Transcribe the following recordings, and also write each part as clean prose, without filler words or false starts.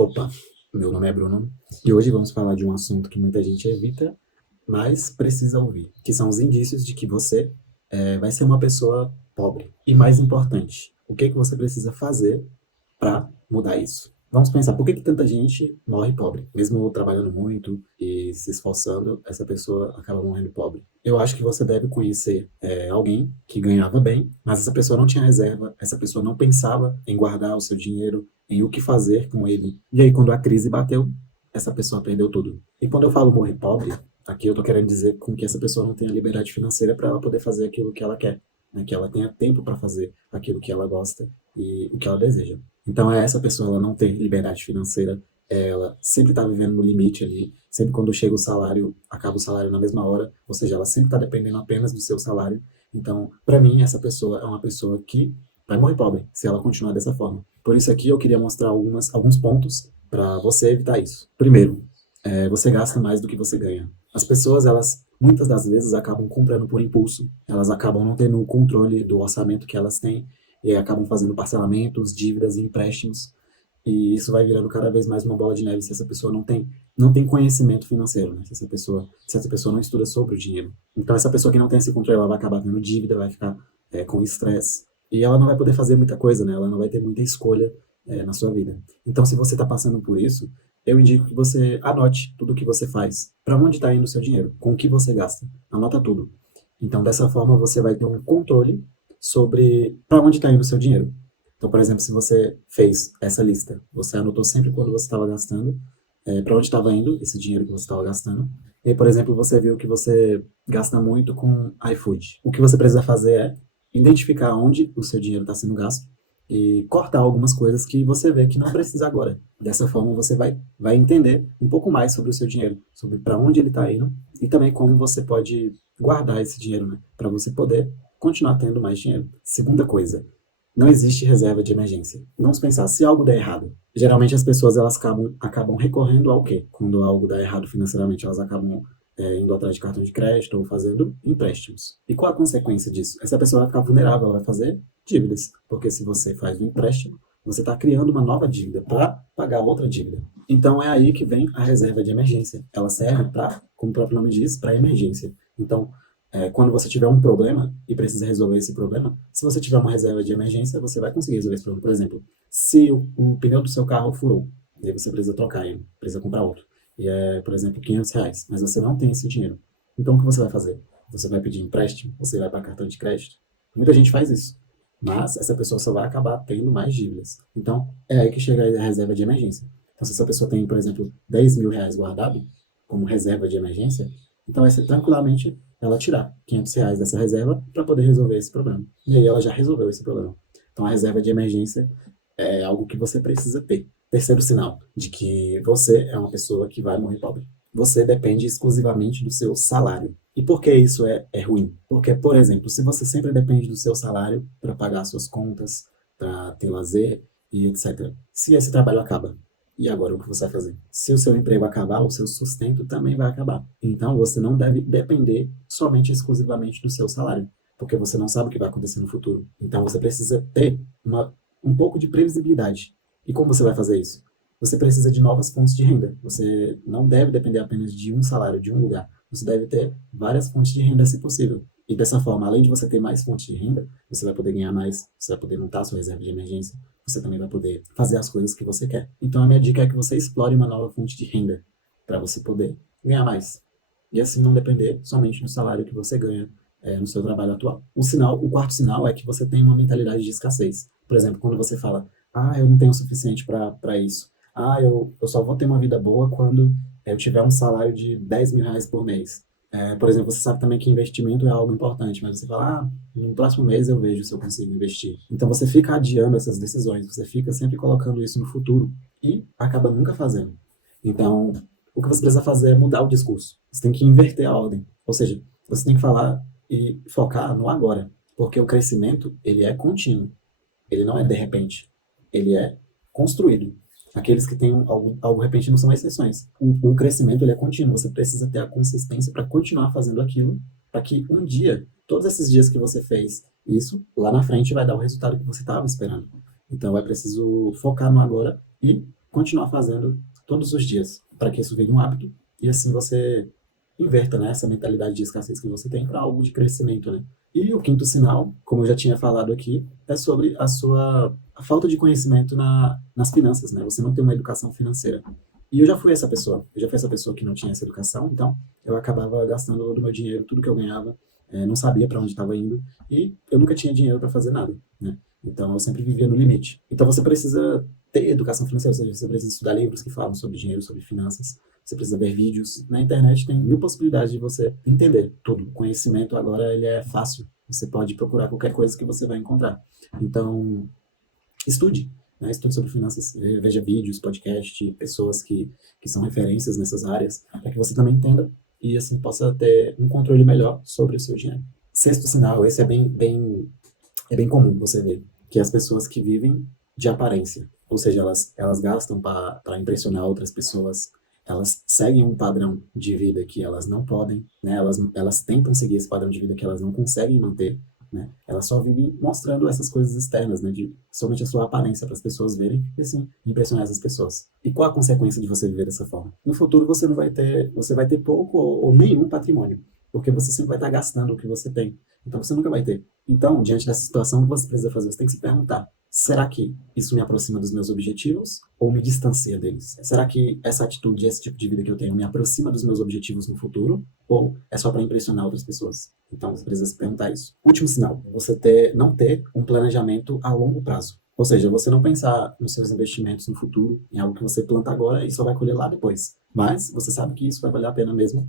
Opa, meu nome é Bruno e hoje vamos falar de um assunto que muita gente evita, mas precisa ouvir, que são os indícios de que você vai ser uma pessoa pobre. E mais importante, o que que você precisa fazer para mudar isso? Vamos pensar, por que que tanta gente morre pobre? Mesmo trabalhando muito e se esforçando, essa pessoa acaba morrendo pobre. Eu acho que você deve conhecer alguém que ganhava bem, mas essa pessoa não tinha reserva, essa pessoa não pensava em guardar o seu dinheiro, em o que fazer com ele. E aí, quando a crise bateu, essa pessoa perdeu tudo. E quando eu falo morrer pobre, aqui eu tô querendo dizer com que essa pessoa não tenha liberdade financeira para ela poder fazer aquilo que ela quer, né? Que ela tenha tempo para fazer aquilo que ela gosta e o que ela deseja. Então, essa pessoa ela não tem liberdade financeira, ela sempre está vivendo no limite ali, sempre quando chega o salário, acaba o salário na mesma hora, ou seja, ela sempre está dependendo apenas do seu salário. Então, para mim, essa pessoa é uma pessoa que vai morrer pobre se ela continuar dessa forma. Por isso aqui eu queria mostrar alguns pontos para você evitar isso. Primeiro, você gasta mais do que você ganha. As pessoas, elas muitas das vezes acabam comprando por impulso, elas acabam não tendo o controle do orçamento que elas têm e acabam fazendo parcelamentos, dívidas e empréstimos. E isso vai virando cada vez mais uma bola de neve se essa pessoa não tem conhecimento financeiro, né? Se essa pessoa não estuda sobre o dinheiro. Então, essa pessoa que não tem esse controle, ela vai acabar tendo dívida, vai ficar com estresse. E ela não vai poder fazer muita coisa, né? Ela não vai ter muita escolha na sua vida. Então, se você está passando por isso, eu indico que você anote tudo o que você faz. Para onde está indo o seu dinheiro? Com o que você gasta? Anota tudo. Então, dessa forma, você vai ter um controle sobre para onde está indo o seu dinheiro. Então, por exemplo, se você fez essa lista, você anotou sempre quando você estava gastando, para onde estava indo esse dinheiro que você estava gastando. E, por exemplo, você viu que você gasta muito com iFood. O que você precisa fazer é identificar onde o seu dinheiro está sendo gasto e cortar algumas coisas que você vê que não precisa agora. Dessa forma, você vai entender um pouco mais sobre o seu dinheiro, sobre para onde ele está indo e também como você pode guardar esse dinheiro, né? Para você poder continuar tendo mais dinheiro. Segunda coisa, não existe reserva de emergência. Vamos pensar, se algo der errado, geralmente as pessoas elas acabam recorrendo ao quê? Quando algo dá errado financeiramente, elas acabam indo atrás de cartão de crédito ou fazendo empréstimos. E qual a consequência disso? Essa pessoa vai ficar vulnerável, ela vai fazer dívidas. Porque se você faz um empréstimo, você está criando uma nova dívida para pagar outra dívida. Então é aí que vem a reserva de emergência. Ela serve para, como o próprio nome diz, para emergência. Então, quando você tiver um problema e precisa resolver esse problema, se você tiver uma reserva de emergência, você vai conseguir resolver esse problema. Por exemplo, se o pneu do seu carro furou, e aí você precisa trocar ele, precisa comprar outro, e é, por exemplo, R$ 500, mas você não tem esse dinheiro. Então, o que você vai fazer? Você vai pedir empréstimo? Você vai para cartão de crédito? Muita gente faz isso, mas essa pessoa só vai acabar tendo mais dívidas. Então, é aí que chega a reserva de emergência. Então, se essa pessoa tem, por exemplo, R$ 10.000 guardado como reserva de emergência, então vai ser tranquilamente ela tirar R$ 500 dessa reserva para poder resolver esse problema. E aí ela já resolveu esse problema. Então a reserva de emergência é algo que você precisa ter. Terceiro sinal de que você é uma pessoa que vai morrer pobre. Você depende exclusivamente do seu salário. E por que isso é ruim? Porque, por exemplo, se você sempre depende do seu salário para pagar suas contas, para ter lazer e etc., se esse trabalho acaba, e agora o que você vai fazer? Se o seu emprego acabar, o seu sustento também vai acabar. Então você não deve depender somente exclusivamente do seu salário, porque você não sabe o que vai acontecer no futuro. Então você precisa ter um pouco de previsibilidade. E como você vai fazer isso? Você precisa de novas fontes de renda. Você não deve depender apenas de um salário, de um lugar. Você deve ter várias fontes de renda, se possível. E dessa forma, além de você ter mais fontes de renda, você vai poder ganhar mais, você vai poder montar sua reserva de emergência, você também vai poder fazer as coisas que você quer. Então, a minha dica é que você explore uma nova fonte de renda para você poder ganhar mais. E assim não depender somente do salário que você ganha no seu trabalho atual. O quarto sinal é que você tem uma mentalidade de escassez. Por exemplo, quando você fala, eu não tenho o suficiente para isso. Eu só vou ter uma vida boa quando eu tiver um salário de R$ 10.000 por mês. Por exemplo, você sabe também que investimento é algo importante, mas você fala, no próximo mês eu vejo se eu consigo investir. Então você fica adiando essas decisões, você fica sempre colocando isso no futuro e acaba nunca fazendo. Então, o que você precisa fazer é mudar o discurso. Você tem que inverter a ordem. Ou seja, você tem que falar e focar no agora, porque o crescimento, ele é contínuo. Ele não é de repente. Ele é construído. Aqueles que têm algo repentino são exceções. O crescimento ele é contínuo. Você precisa ter a consistência para continuar fazendo aquilo, para que um dia, todos esses dias que você fez isso, lá na frente vai dar o resultado que você estava esperando. Então é preciso focar no agora e continuar fazendo todos os dias, para que isso vire um hábito, e assim você inverta, né, essa mentalidade de escassez que você tem para algo de crescimento, né? E o quinto sinal, como eu já tinha falado aqui, é sobre a falta de conhecimento nas finanças, né? Você não tem uma educação financeira. E eu já fui essa pessoa que não tinha essa educação, então eu acabava gastando todo o meu dinheiro, tudo que eu ganhava, não sabia para onde estava indo, e eu nunca tinha dinheiro para fazer nada, né? Então eu sempre vivia no limite. Então você precisa ter educação financeira, ou seja, você precisa estudar livros que falam sobre dinheiro, sobre finanças, você precisa ver vídeos. Na internet tem mil possibilidades de você entender tudo. O conhecimento agora ele é fácil. Você pode procurar qualquer coisa que você vai encontrar. Então, estude, né? Estude sobre finanças, veja vídeos, podcast, pessoas que são referências nessas áreas, para que você também entenda e assim possa ter um controle melhor sobre o seu dinheiro. Sexto sinal, esse é bem comum você ver, que as pessoas que vivem de aparência, ou seja, elas gastam para impressionar outras pessoas, elas seguem um padrão de vida que elas não podem, né? Elas tentam seguir esse padrão de vida que elas não conseguem manter, né? Elas só vivem mostrando essas coisas externas, né? De somente a sua aparência para as pessoas verem e assim impressionar essas pessoas. E qual a consequência de você viver dessa forma? No futuro você vai ter pouco ou nenhum patrimônio, porque você sempre vai estar gastando o que você tem. Então você nunca vai ter. Então, diante dessa situação, o que você precisa fazer? Você tem que se perguntar: será que isso me aproxima dos meus objetivos ou me distancia deles? Será que essa atitude, esse tipo de vida que eu tenho me aproxima dos meus objetivos no futuro ou é só para impressionar outras pessoas? Então, você precisa se perguntar isso. Último sinal, não ter um planejamento a longo prazo. Ou seja, você não pensar nos seus investimentos no futuro, em algo que você planta agora e só vai colher lá depois. Mas você sabe que isso vai valer a pena mesmo,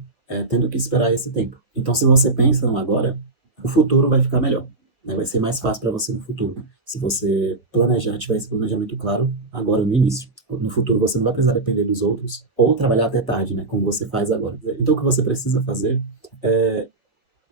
tendo que esperar esse tempo. Então, se você pensa no agora, o futuro vai ficar melhor, né? Vai ser mais fácil para você no futuro. Se você planejar, tiver esse planejamento claro, agora no início. No futuro você não vai precisar depender dos outros ou trabalhar até tarde, né? Como você faz agora. Então o que você precisa fazer é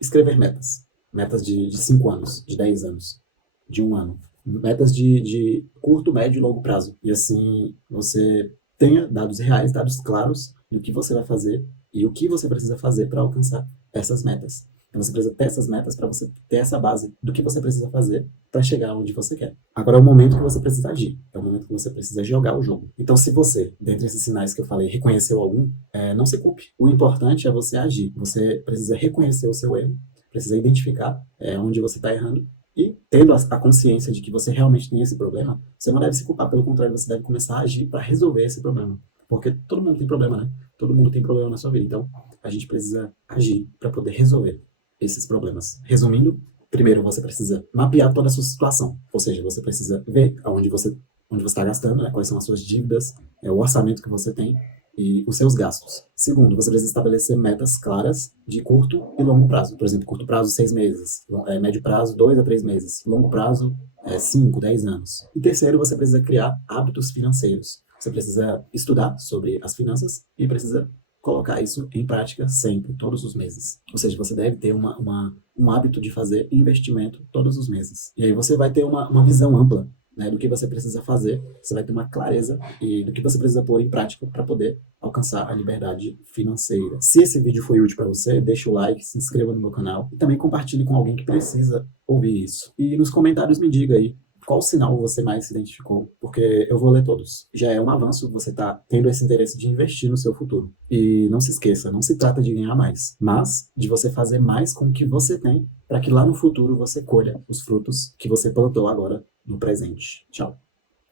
escrever metas. Metas de 5 anos, de 10 anos, de 1 ano. Metas de curto, médio e longo prazo. E assim você tenha dados reais, dados claros do que você vai fazer e o que você precisa fazer para alcançar essas metas. Então você precisa ter essas metas para você ter essa base do que você precisa fazer para chegar onde você quer. Agora é o momento que você precisa agir, é o momento que você precisa jogar o jogo. Então se você, dentre esses sinais que eu falei, reconheceu algum, não se culpe. O importante é você agir. Você precisa reconhecer o seu erro, precisa identificar onde você está errando e tendo a consciência de que você realmente tem esse problema, você não deve se culpar, pelo contrário, você deve começar a agir para resolver esse problema. Porque todo mundo tem problema, né? Todo mundo tem problema na sua vida. Então, a gente precisa agir para poder resolver esses problemas. Resumindo, primeiro você precisa mapear toda a sua situação, ou seja, você precisa ver onde você está gastando, né, quais são as suas dívidas, o orçamento que você tem e os seus gastos. Segundo, você precisa estabelecer metas claras de curto e longo prazo. Por exemplo, curto prazo, 6 meses. Médio prazo, 2 a 3 meses. Longo prazo, 5, 10 anos. E terceiro, você precisa criar hábitos financeiros. Você precisa estudar sobre as finanças e precisa colocar isso em prática sempre, todos os meses. Ou seja, você deve ter um hábito de fazer investimento todos os meses. E aí você vai ter uma visão ampla, né, do que você precisa fazer, você vai ter uma clareza e do que você precisa pôr em prática para poder alcançar a liberdade financeira. Se esse vídeo foi útil para você, deixa o like, se inscreva no meu canal e também compartilhe com alguém que precisa ouvir isso. E nos comentários me diga aí qual sinal você mais se identificou, porque eu vou ler todos. Já é um avanço você tá tendo esse interesse de investir no seu futuro. E não se esqueça, não se trata de ganhar mais, mas de você fazer mais com o que você tem, para que lá no futuro você colha os frutos que você plantou agora no presente. Tchau.